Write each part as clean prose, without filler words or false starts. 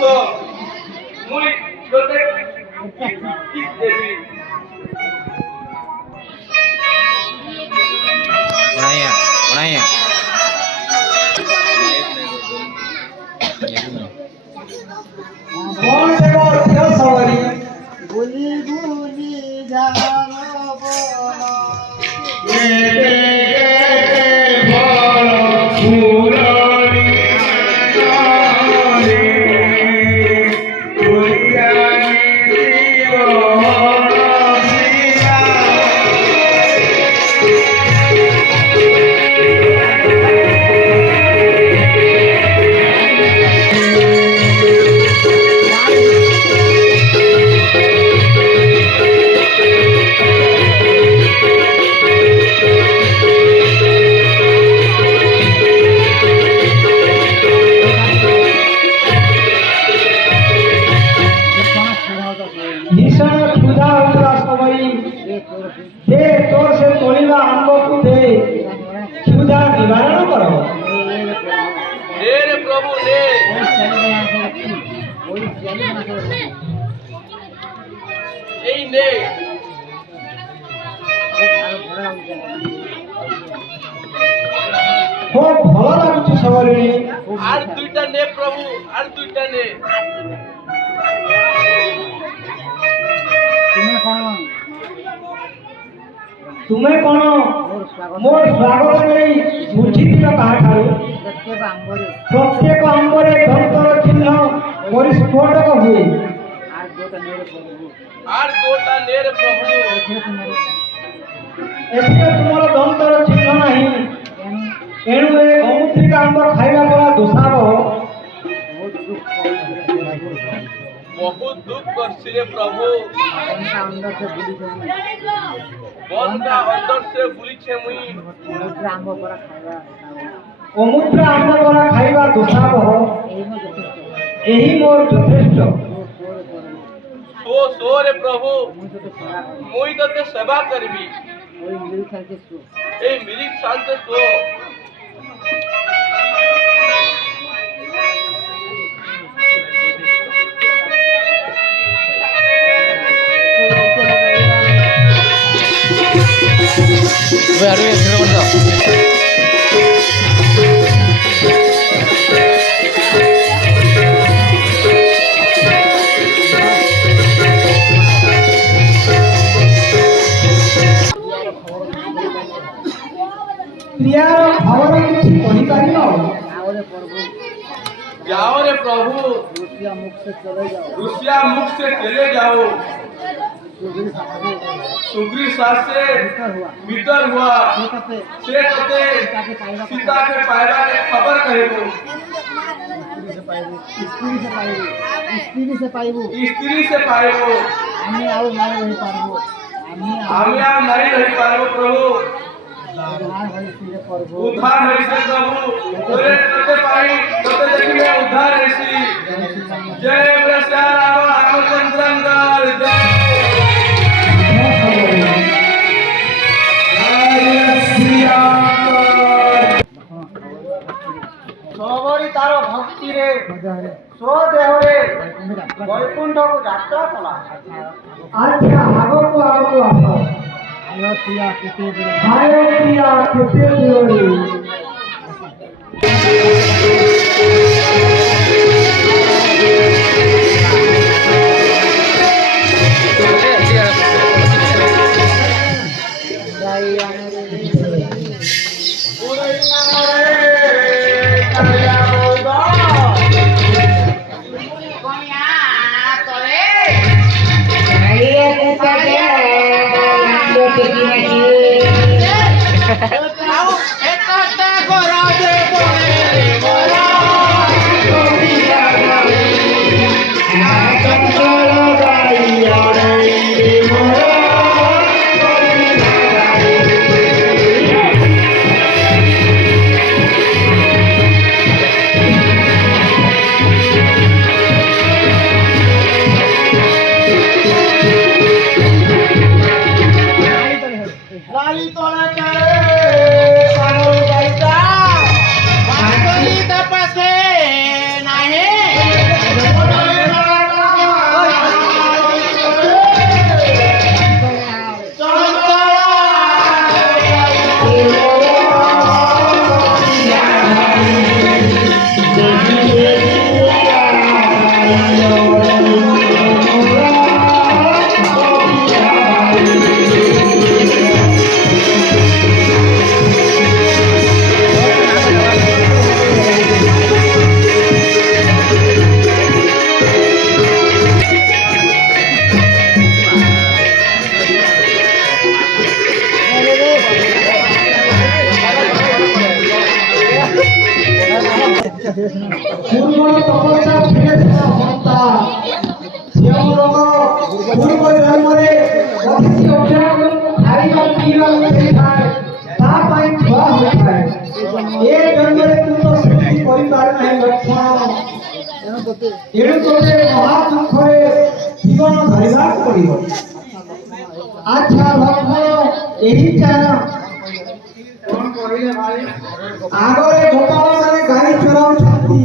বস মুই তোতে কি দেবি बनाया बनाया कौन से को थियो सवारी गुली गुली जानो बोला भीषण क्षुधा उतरा सवारी दे तोर से तोलिबा हमको को दे क्षुधा निवारण करो দে রে প্রভু দে এই নে खूब भलो लागुछ सवारी আর দুইটা নে প্রভু আর দুইটা নে तुम्हें कौन मोर स्वागत नहीं बुझिथिल काहा ठारू प्रत्येक अंबरे धंतर चिन्ह परिस्फोटक हुए আর দুটা নে রে প্রভু एथिरे तुमर दंतर चिन्ह नहीं एणु ए अमुत्रिका अंब खाइबा द्वारा दोषाब बहुत दुख करছি রে প্রভু বন্ধা অন্তর সে বুলিছে মুই अमुत्रा अंब द्वारा खाइबा दोषाब एही मोर यथेष्ट সো সো রে প্রভু মুই তোতে সেবা করবি এই মিরিক শান্ত সো baru ya sudah betul प्रियार खबर किछि कहि पारिनो जाओ रे प्रभु रुपया मुख से चले जाओ रुसिया मुख से चले जाओ सुग्री सास से भीतर हुआ से कते सीता के पायरा के खबर कहेबो स्त्री से पाइबो स्त्री से पाएबो আমি আর নাই রহি পারবো আমি আর नहीं रही पाएबो प्रभु उद्धार होई से करबो उद्धार है से प्रभु तोरे तोते पाई तोते देखिए उद्धार है सी जय प्रसाद रामचंद्रंगार जय সবরি তার ভক্তি রে স্বদেহ রে বৈকুণ্ঠ যাত্রা কলা আচ্ছা আগকু আগকু আস আলো প্রিয়া কেতে হায় প্রিয়া কেতে Deori Aku eta teh gora de bore gora ଏଣୁ ତୋତେ ମହା ଦୁଃଖରେ ଜୀବନ ଧରିବାକୁ ପଡ଼ିବ। ଆଚ୍ଛା ଲକ୍ଷ୍ମଣ, ଏହି ଚାରା କଣ କହିଲେ ଭାଇ? ଆଗରେ ଗୋପାଳମାନେ ଗାଈ ଚରାଉଛନ୍ତି,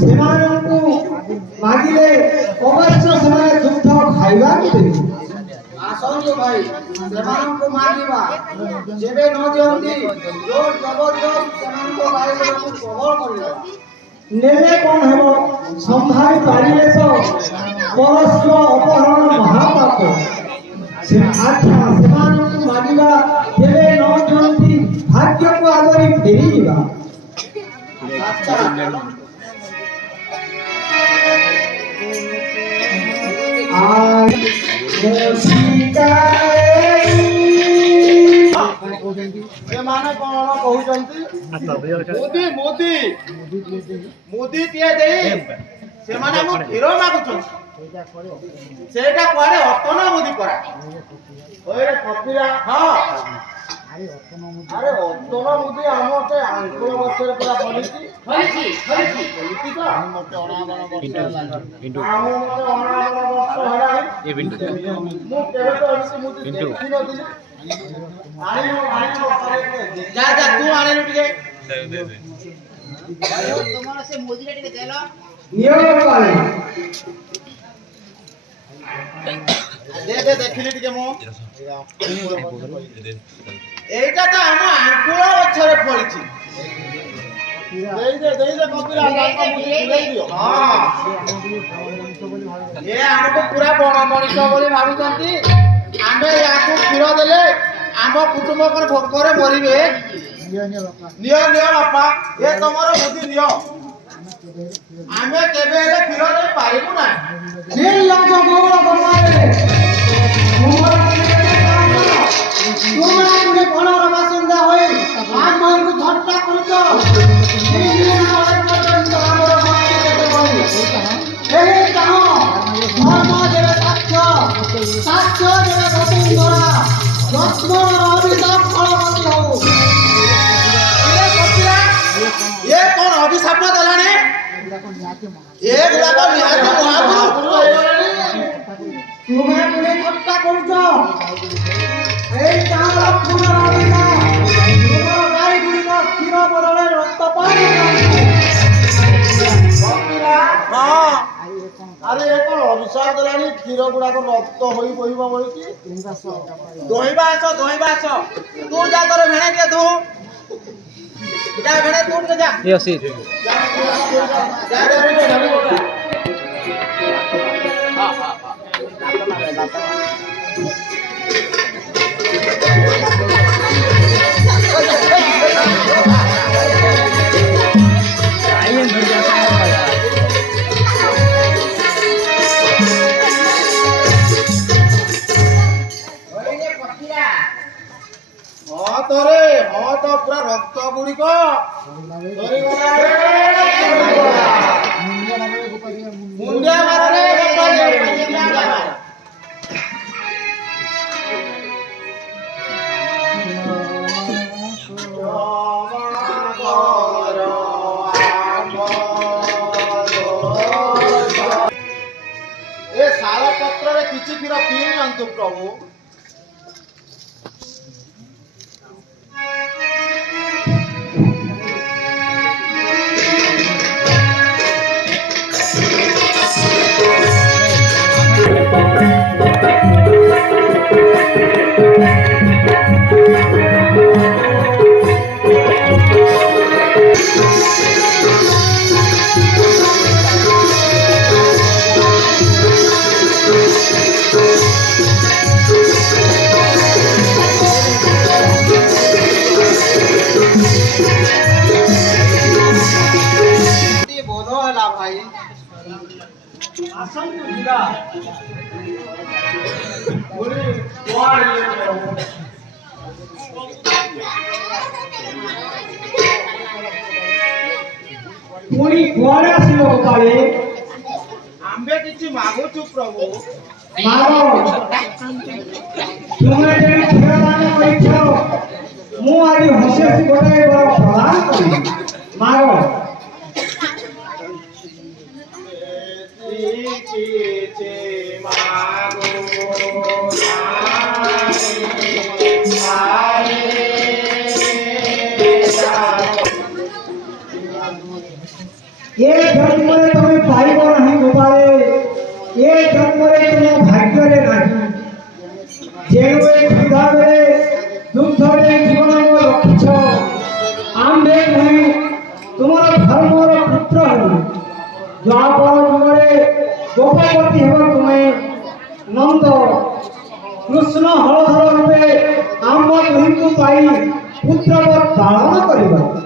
ସେମାନଙ୍କୁ ମାଗିଲେ ଅବଶ୍ୟ ସେମାନେ ଦୁଗ୍ଧ ଖାଇବାକୁ ଦେବେ। ଆସନ୍ତୁ ଭାଇ, ସେମାନଙ୍କୁ ମାରିବା। ଯେବେ ନ ଦିଅନ୍ତି ଜୋର ଜବରଦସ୍ତ ସେମାନଙ୍କ ଗାଈମାନଙ୍କୁ ପ୍ରବଳ କରିବା। ନେଲେ କଣ ହେବ, ସମ୍ଭାଳି ପାରିଲେ ତ ପରସ୍ୟ ଅପହରଣ ମହାପାପ। ଆଚ୍ଛା ସେମାନଙ୍କୁ ମାଗିବା, ତେବେ ନ ଦିଅନ୍ତି ଭାଗ୍ୟକୁ ଆଦରି ଫେରିଯିବା। ଆଚ୍ଛା ସେମାନେ କଣ କହୁଛନ୍ତି? ମୋଦି ମୋଦି ମୋଦି ଟିଏ ଦେଇ ସେମାନେ ଆମ କ୍ଷୀର ମାଗୁଛନ୍ତି। ସେଇଟା କୁଆଡେ ଅଟନ ମୋଦି ପରା। ଓଏ କପିଲା, ହଁ ଆରେ ଅତନ ମୁଦି ଆମ ସେ ଆଙ୍କୁଳ ଗଛରେ ପୁରା ଫଳିଛି। ଫଳିଛି ଫଳିଛି ଫଳିଛି ତ? ମତେ 19 ବର୍ଷ ହେଲାଣି। ପିଣ୍ଟୁ ଆଉ ମତେ 19 ବର୍ଷ ହେଲାଣି। ଏ ପିଣ୍ଟୁ ମୁଁ କେବେ ତ ଏମିତି ମୁଦି ପିଣ୍ଟୁ। ଦେଖିନଥିଲି। ଆଣିବ ଯା ଯା ତୁ ଆଣିଲୁ ଟିକେ। ନିୟମ ପାଳେ ଦେ ଦେ ଦେଖିଲି ଟିକେ ମୁଁ। ଏଇଟା ତ ଆମ ଆଙ୍କୁଳ ଗଛରେ ଫଳିଛି। ଦେଇଦେ କପିଲା, ତାଙ୍କ ମୁଦି ଦେଇଦିଅ। ହଁ ଏ ଆମକୁ ପୁରା ବଣ ମଣିଷ ବୋଲି ଭାବୁଛନ୍ତି। ଆମେ ୟାକୁ କ୍ଷୀର ଦେଲେ ଆମ କୁଟୁମ୍ବ କଣ ଭୋକରେ ମରିବେ? ନିଅ ନିଅ ବାପା, ଏ ତମର ବୁଦ୍ଧି ନିଅ। ଆମେ କେବେ ହେଲେ କ୍ଷୀର ଦେଇ ପାରିବୁ ନାହିଁ। ନିର୍ଲଜ୍ଜ ଗୌର ଗମାରେ ତୁମର ତୁମେ ଘରର ବାସିନ୍ଦା ହୋଇ ଆମକୁ ଥଟ୍ଟା କରୁଛ। ଏହି ଚାହୁଁ ଧର୍ମ ଦେବେ ସାକ୍ଷ୍ୟ, ସାକ୍ଷ୍ୟ ଦେବେ ବସୁନ୍ଧରା, ଲକ୍ଷ୍ମଣର ଅଭିଶାପ ଫଳବତୀ ହଉ। ଏ କପିଲା, ଏ କଣ ଅଭିଶାପ ଦେଲାଣି? ଏଗୁଡାକ ନିହାତି ମହାପୁରୁ ହେଇଗଲାଣି। ତୁମେ ପୁଣି ଥଟ୍ଟା କରୁଛ। এই চাল লক্ষ্মণের অভিশাপ, তোমার গাଈଗୁଡ଼ିକ କ୍ଷୀର ବଦଳରେ ରକ୍ତ ପାନ ହଁ ଆରେ ଏ କଣ ଅଭିଶାପ ଦେଲାଣି? କ୍ଷୀର ଗୁଡାକ ରକ୍ତ ହୋଇ ବହିବ ବୋଲିକି। ଦହିବା ଆସ ଦହିବା ଆସ। ତୁ ଯା ତୋର ଭେଣେ ଟିକେ ଧୁ। ଯା ଭେଣେ ତୁ ଟିକେ ଯା। ଏ ଅସି ଯା ଭେଣେ ଟିକେ ଧରି ପକା। ହଁ ତ ପୁରା ରକ୍ତ ଗୁଡିକ ମୁଣ୍ଡିଆ ମାରରେ ଏ ଶାଳ ପତ୍ରରେ କିଛି କ୍ଷୀର ପିଇ ନିଅନ୍ତୁ ପ୍ରଭୁ। ବୋଧ ହେଲା ଭାଇ। ଆସନ୍ତୁ ଯିବା। ପୁଣି କୁଆଡ଼େ ଆସିଲ କାଳେ? ଆମ୍ଭେ କିଛି ମାଗୁଛୁ ପ୍ରଭୁ। ମାଗ, ତୁମେ ଯେବେ କ୍ଷୀରଦାନ କରିଛ, ମୁଁ ଆଜି ହସି ହସି ଗୋଟାଏ ବର ପ୍ରଦାନ କରିବି। ମାଗ। କିଛି ମାଗୁ ये जन्म में तुम्हें पाइब नहीं गोपाले ये जन्म में तुम भाग्य रे नहीं जेवे क्षुधा बेले दुग्ध रे जीवन को रखिछ आम्भे नहीं तुम्हारा धर्मर पुत्र हो द्वापर जुगरे गोपपति हेब तुम्हें नंद कृष्ण हलधर रूपे आम दुही को पाई पुत्रवत पालन करिबा